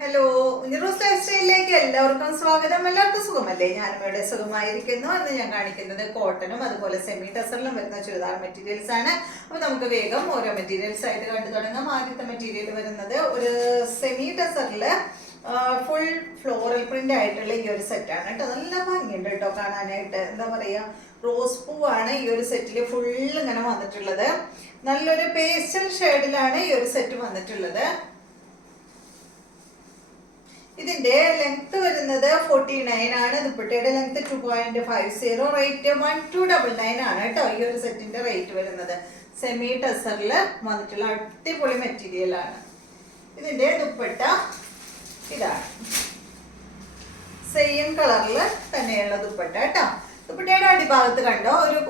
Hello, നിറൂസ് life സ്റ്റൈലിലേക്ക് എല്ലാവർക്കും സ്വാഗതം. എല്ലാവർക്കും സുഖമല്ലേ? ഞാനും ഇവിടെ സുഖമായിരിക്കുന്നു. എന്ന് ഞാൻ കാണിക്കുന്നത് കോട്ടണും അതുപോലെ സെമി ടെസറിലും വരുന്ന ചുരിദാർ മെറ്റീരിയൽസ് ആണ്. അപ്പോൾ നമുക്ക് വേഗം ഓരോ മെറ്റീരിയൽസ് ആയിട്ട് കണ്ടു തുടങ്ങാം. ആദ്യത്തെ മെറ്റീരിയൽ വരുന്നത് ഒരു സെമി ടെസറില് ഫുൾ ഫ്ലോറൽ പ്രിന്റ് ആയിട്ടുള്ള ഈ ഒരു സെറ്റാണ് കേട്ടോ. നല്ല ഭംഗിയുണ്ട് കേട്ടോ കാണാനായിട്ട്. എന്താ പറയാ, റോസ് പൂവാണ് ഈ ഒരു സെറ്റിൽ ഫുൾ ഇങ്ങനെ വന്നിട്ടുള്ളത്. നല്ലൊരു പേസ്റ്റൽ ഷെയ്ഡിലാണ് ഈ ഒരു സെറ്റ് വന്നിട്ടുള്ളത്. ഇതിന്റെ ലെങ്ത് വരുന്നത് 49 ആണ്. ദുപ്പട്ടയുടെ ലെങ്ത് 2.50, റേറ്റ് 1299 ആണ് കേട്ടോ. ഈ ഒരു സെറ്റിന്റെ റേറ്റ് വരുന്നത് സെമി ടെസറിൽ വന്നിട്ടുള്ള അടിപൊളി മെറ്റീരിയൽ ആണ്. ഇതിന്റെ ദുപ്പട്ട ഇതാണ്, സെയിം കളറിൽ തന്നെയുള്ള ദുപ്പട്ട കേട്ടോ. ദുപ്പട്ടയുടെ അടിഭാഗത്ത് കണ്ടോ ഒരു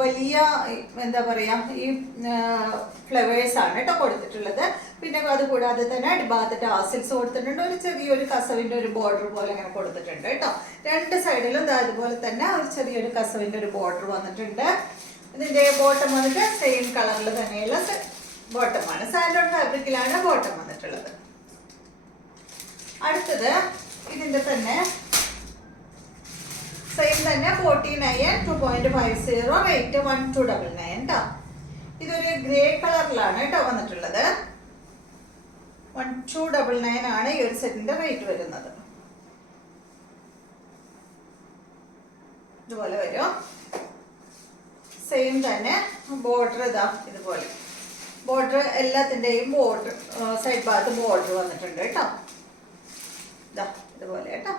വലിയ എന്താ പറയാ ഈ ഫ്ലവേഴ്സ് ആണ് കേട്ടോ കൊടുത്തിട്ടുള്ളത്. പിന്നെ അതുകൂടാതെ തന്നെ അടിഭാഗത്ത് ടാസിൽസ് കൊടുത്തിട്ടുണ്ട്. ഒരു ചെറിയൊരു കസവിന്റെ ഒരു ബോർഡർ പോലെ അങ്ങനെ കൊടുത്തിട്ടുണ്ട് കേട്ടോ. രണ്ട് സൈഡിലും അതുപോലെ തന്നെ ഒരു ചെറിയൊരു കസവിന്റെ ഒരു ബോർഡർ വന്നിട്ടുണ്ട്. ഇതിന്റെ ബോട്ടം വന്നിട്ട് സെയിം കളറിൽ തന്നെയുള്ള ബോട്ടമാണ്. സാൻഡോൺ ഫാബ്രിക്കിലാണ് ബോട്ടം വന്നിട്ടുള്ളത്. അടുത്തത് ഇതിന്റെ തന്നെ സെയിം തന്നെ 49, 2.50, റേറ്റ് 1299 കേട്ടോ. ഇതൊരു ഗ്രേ കളറിലാണ് കേട്ടോ വന്നിട്ടുള്ളത്. 1299 ആണ് ഈ ഒരു സെറ്റിന്റെ റേറ്റ് വരുന്നത്. ഇതുപോലെ വരും. സെയിം തന്നെ ബോർഡർ ഇതാ ഇതുപോലെ. ബോർഡർ എല്ലാത്തിന്റെയും ബോർഡർ സൈഡ് ഭാഗത്ത് ബോർഡർ വന്നിട്ടുണ്ട് കേട്ടോ. ഇതാ ഇതുപോലെ കേട്ടോ.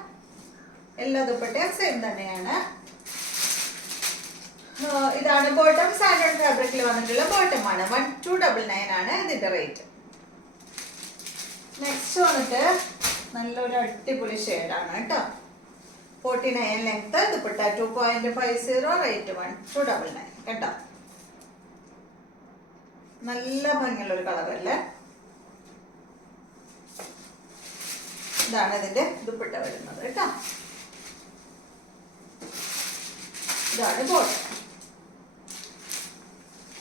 എല്ലാ ദുപ്പട്ടയും സെയിം തന്നെയാണ്. ഇതാണ് ബോട്ടം. സാൻഡോൺ ഫാബ്രിക്കിൽ വന്നിട്ടുള്ള ബോട്ടമാണ്. 1299 ആണ് ഇതിന്റെ റേറ്റ്. നെക്സ്റ്റ് വന്നിട്ട് നല്ലൊരു അടിപൊളി ഷെയ്ഡാണ് കേട്ടോ. 49 ലെങ്ത്, ദുപ്പട്ട 2.50, റേറ്റ് 1299 കേട്ടോ. നല്ല ഭംഗിയുള്ള ഒരു കളറല്ലേ. ഇതാണ് ഇതിന്റെ ദുപ്പട്ട വരുന്നത് കേട്ടോ. ഇതാണ് ബോട്ടം.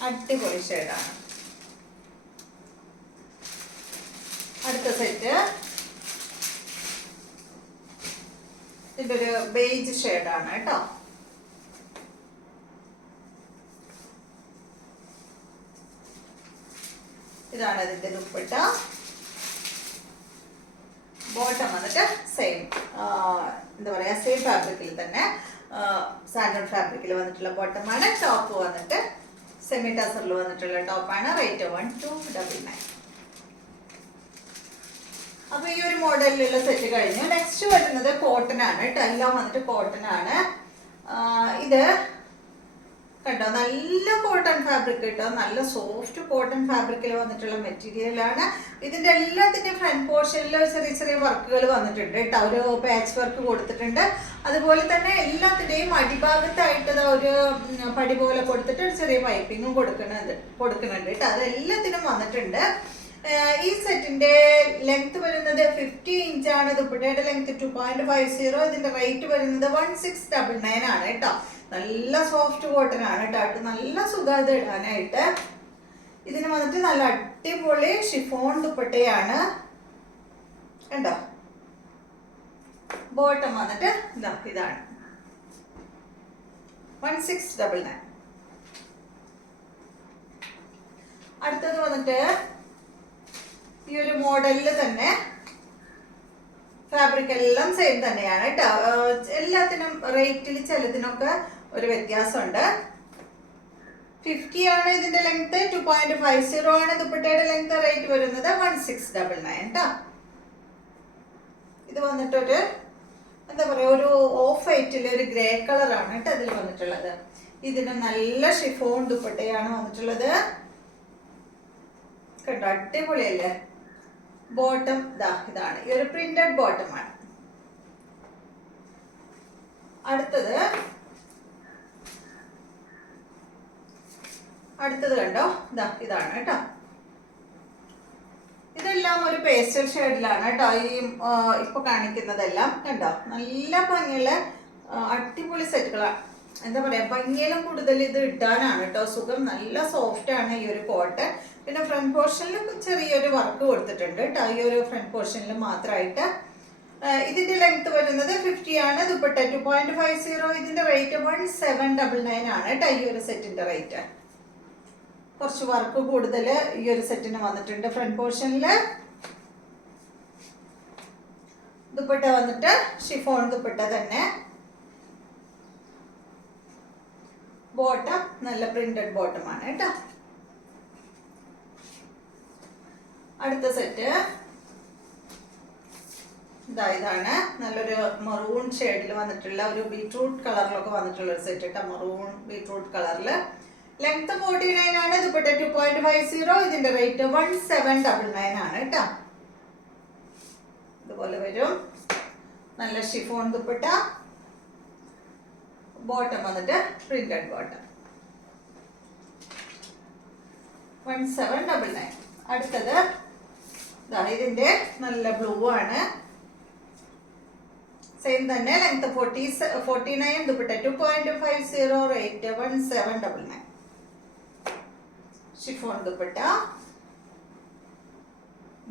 അടിപൊളി ഷെയ്ഡാണ്. അടുത്ത സെറ്റ് ഇതിന്റെ ഒരു ബേജ് ഷെയ്ഡാണ് കേട്ടോ. ഇതാണ് ഇതിന്റെ ദുപ്പട്ട. ബോട്ടം വന്നിട്ട് സെയിം എന്താ പറയാ സെയിം ഫാബ്രിക്കിൽ തന്നെ സാൻഡോൺ ഫാബ്രിക്കിൽ വന്നിട്ടുള്ള ബോട്ടമാണ്. ടോപ്പ് വന്നിട്ട് സെമി ടസറിൽ വന്നിട്ടുള്ള ടോപ്പാണ്. റേറ്റ് 1299. അപ്പൊ ഈ ഒരു മോഡലിലുള്ള സെറ്റ് കഴിഞ്ഞു. നെക്സ്റ്റ് വരുന്നത് കോട്ടൺ ആണ് കേട്ടോ. എല്ലാം വന്നിട്ട് കോട്ടൺ ആണ്. ഇത് കണ്ടോ, നല്ല കോട്ടൺ ഫാബ്രിക് കേട്ടോ. നല്ല സോഫ്റ്റ് കോട്ടൺ ഫാബ്രിക്കിൽ വന്നിട്ടുള്ള മെറ്റീരിയൽ ആണ്. ഇതിന്റെ എല്ലാത്തിന്റെയും ഫ്രണ്ട് പോർഷനിൽ ചെറിയ ചെറിയ വർക്കുകൾ വന്നിട്ടുണ്ട് കേട്ടോ. ഒരു പാച്ച് വർക്ക് കൊടുത്തിട്ടുണ്ട്. അതുപോലെ തന്നെ എല്ലാത്തിന്റെയും അടിഭാഗത്തായിട്ട് ഒരു പടി പോലെ കൊടുത്തിട്ട് ഒരു ചെറിയ പൈപ്പിങ്ങും കൊടുക്കുന്നുണ്ട് കേട്ടോ. അതെല്ലാത്തിനും വന്നിട്ടുണ്ട്. ഈ സെറ്റിന്റെ ലെങ്ത് വരുന്നത് 50 ഇഞ്ചാണ്. ദുപ്പട്ടയുടെ ലെങ്ത് 2.50. ഇതിന്റെ റേറ്റ് വരുന്നത് 1699 ആണ് കേട്ടോ. നല്ല സോഫ്റ്റ് കോട്ടൺ ആണ് കേട്ടോ. നല്ല സുഖം ഇടാനായിട്ട്. ഇതിന് വന്നിട്ട് നല്ല അടിപൊളി ഷിഫോൺ ദുപ്പട്ടയാണ് കണ്ടോ. ബോട്ടം വന്നിട്ട് ഇതാണ് 1699. അടുത്തത് വന്നിട്ട് ഈ ഒരു മോഡലിൽ തന്നെ ഫാബ്രിക് എല്ലാം സെയിം തന്നെയാണ് കേട്ടോ. എല്ലാത്തിനും റേറ്റിൽ ചിലതിനൊക്കെ ഒരു വ്യത്യാസമുണ്ട്. 50 ആണ് ഇതിന്റെ ലെങ്ത്, 2.50 ആണ് ദുപ്പട്ടയുടെ ലെങ്ത്. റേറ്റ് വരുന്നത് 1699 കേട്ടോ. ഇത് വന്നിട്ടൊരു എന്താ പറയാ ഒരു ഓഫ് വൈറ്റിലെ ഒരു ഗ്രേ കളറാണ് കേട്ടോ ഇതിൽ വന്നിട്ടുള്ളത്. ഇതിന് നല്ല ഷിഫോൺ ദുപ്പട്ടയാണ് വന്നിട്ടുള്ളത് കേട്ടോ. അടിപൊളിയല്ലേ. ബോട്ടം ഇതാണ്. ഈ ഒരു പ്രിന്റഡ് ബോട്ടമാണ്. അടുത്തത് കണ്ടോ, ഇതാണ് കേട്ടോ. ഇതെല്ലാം ഒരു പേസ്റ്റൽ ഷെയ്ഡിലാണ് കേട്ടോ. ഈ ഇപ്പൊ കാണിക്കുന്നതെല്ലാം കണ്ടോ. നല്ല ഭംഗിയുള്ള അടിപൊളി സെറ്റുകളാണ്. എന്താ പറയാ, ഭംഗിയിലും കൂടുതൽ ഇത് ഇടാനാണ് കേട്ടോ സുഖം. നല്ല സോഫ്റ്റ് ആണ് ഈ ഒരു കോട്ടൺ. പിന്നെ ഫ്രണ്ട് പോർഷനിൽ ചെറിയൊരു വർക്ക് കൊടുത്തിട്ടുണ്ട് കേട്ടോ, ഈ ഒരു ഫ്രണ്ട് പോർഷനിൽ മാത്രമായിട്ട്. ഇതിന്റെ ലെങ്ത് വരുന്നത് 50 ആണ്. ദുപ്പട്ട 2.50. ഇതിന്റെ റേറ്റ് 1799 ആണ് കേട്ടോ ഈ ഒരു സെറ്റിന്റെ റേറ്റ്. കുറച്ച് വർക്ക് കൂടുതൽ ഈ ഒരു സെറ്റിന് വന്നിട്ടുണ്ട്. ഫ്രണ്ട് പോർഷനിൽ ദുപ്പട്ട വന്നിട്ട് ഷിഫോൺ ദുപ്പട്ട തന്നെ. ബോട്ടം നല്ല പ്രിന്റഡ് ബോട്ടം ആണ് കേട്ടോ. അടുത്ത സെറ്റ് ഇതാണ് നല്ലൊരു മറൂൺ ഷെയ്ഡിൽ വന്നിട്ടുള്ള ഒരു ബീട്രൂട്ട് കളറിലൊക്കെ വന്നിട്ടുള്ള ഒരു സെറ്റ് കേട്ടോ. മറൂൺ ബീട്രൂട്ട് കളറിൽ. ലെങ്ത് 49 ആണ്. ദുപ്പട്ട 2.50. ഇതിന്റെ റേറ്റ് 1799 ആണ് കേട്ടോ. ഇതുപോലെ വരും. നല്ല ഷിഫോൺ ദുപ്പട്ട. ബോട്ടം വന്നിട്ട് പ്രിന്റഡ് ബോട്ടം. 1799. അടുത്തത് ഇതിന്റെ നല്ല ബ്ലൂ ആണ്. സെയിം തന്നെ. Length 49. Dupatta 2.50. Rate 1799. Chiffon dupatta.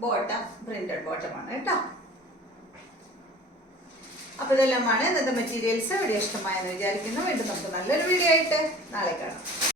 Bottom printed bottom ആണ് കേട്ടോ. അപ്പൊ ഇതെല്ലാമാണ് ഇന്നത്തെ മെറ്റീരിയൽസ്. വീഡിയോ ഇഷ്ടമായെന്ന് വിചാരിക്കുന്നു. വീണ്ടും നമുക്ക് നല്ലൊരു വീഡിയോ ആയിട്ട് നാളെ കാണാം.